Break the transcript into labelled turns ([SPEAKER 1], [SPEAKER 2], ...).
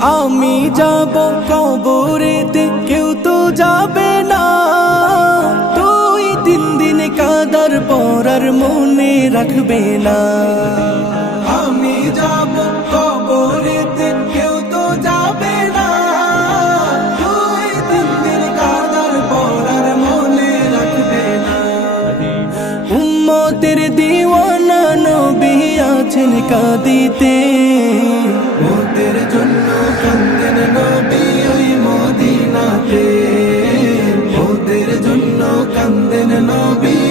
[SPEAKER 1] আমি যাব কবরেতে কেউ তো যাবে না। তুই তিন দিন কাদার পর আর মনে রাখবে না। আমি যাব কবরেতে কেউ তো যাবে না। তুই তিন দিন কাদার পর আর মনে রাখবে না। উম্মতের দিওয়ানা নবী আছেন কাঁদিতে। cannot be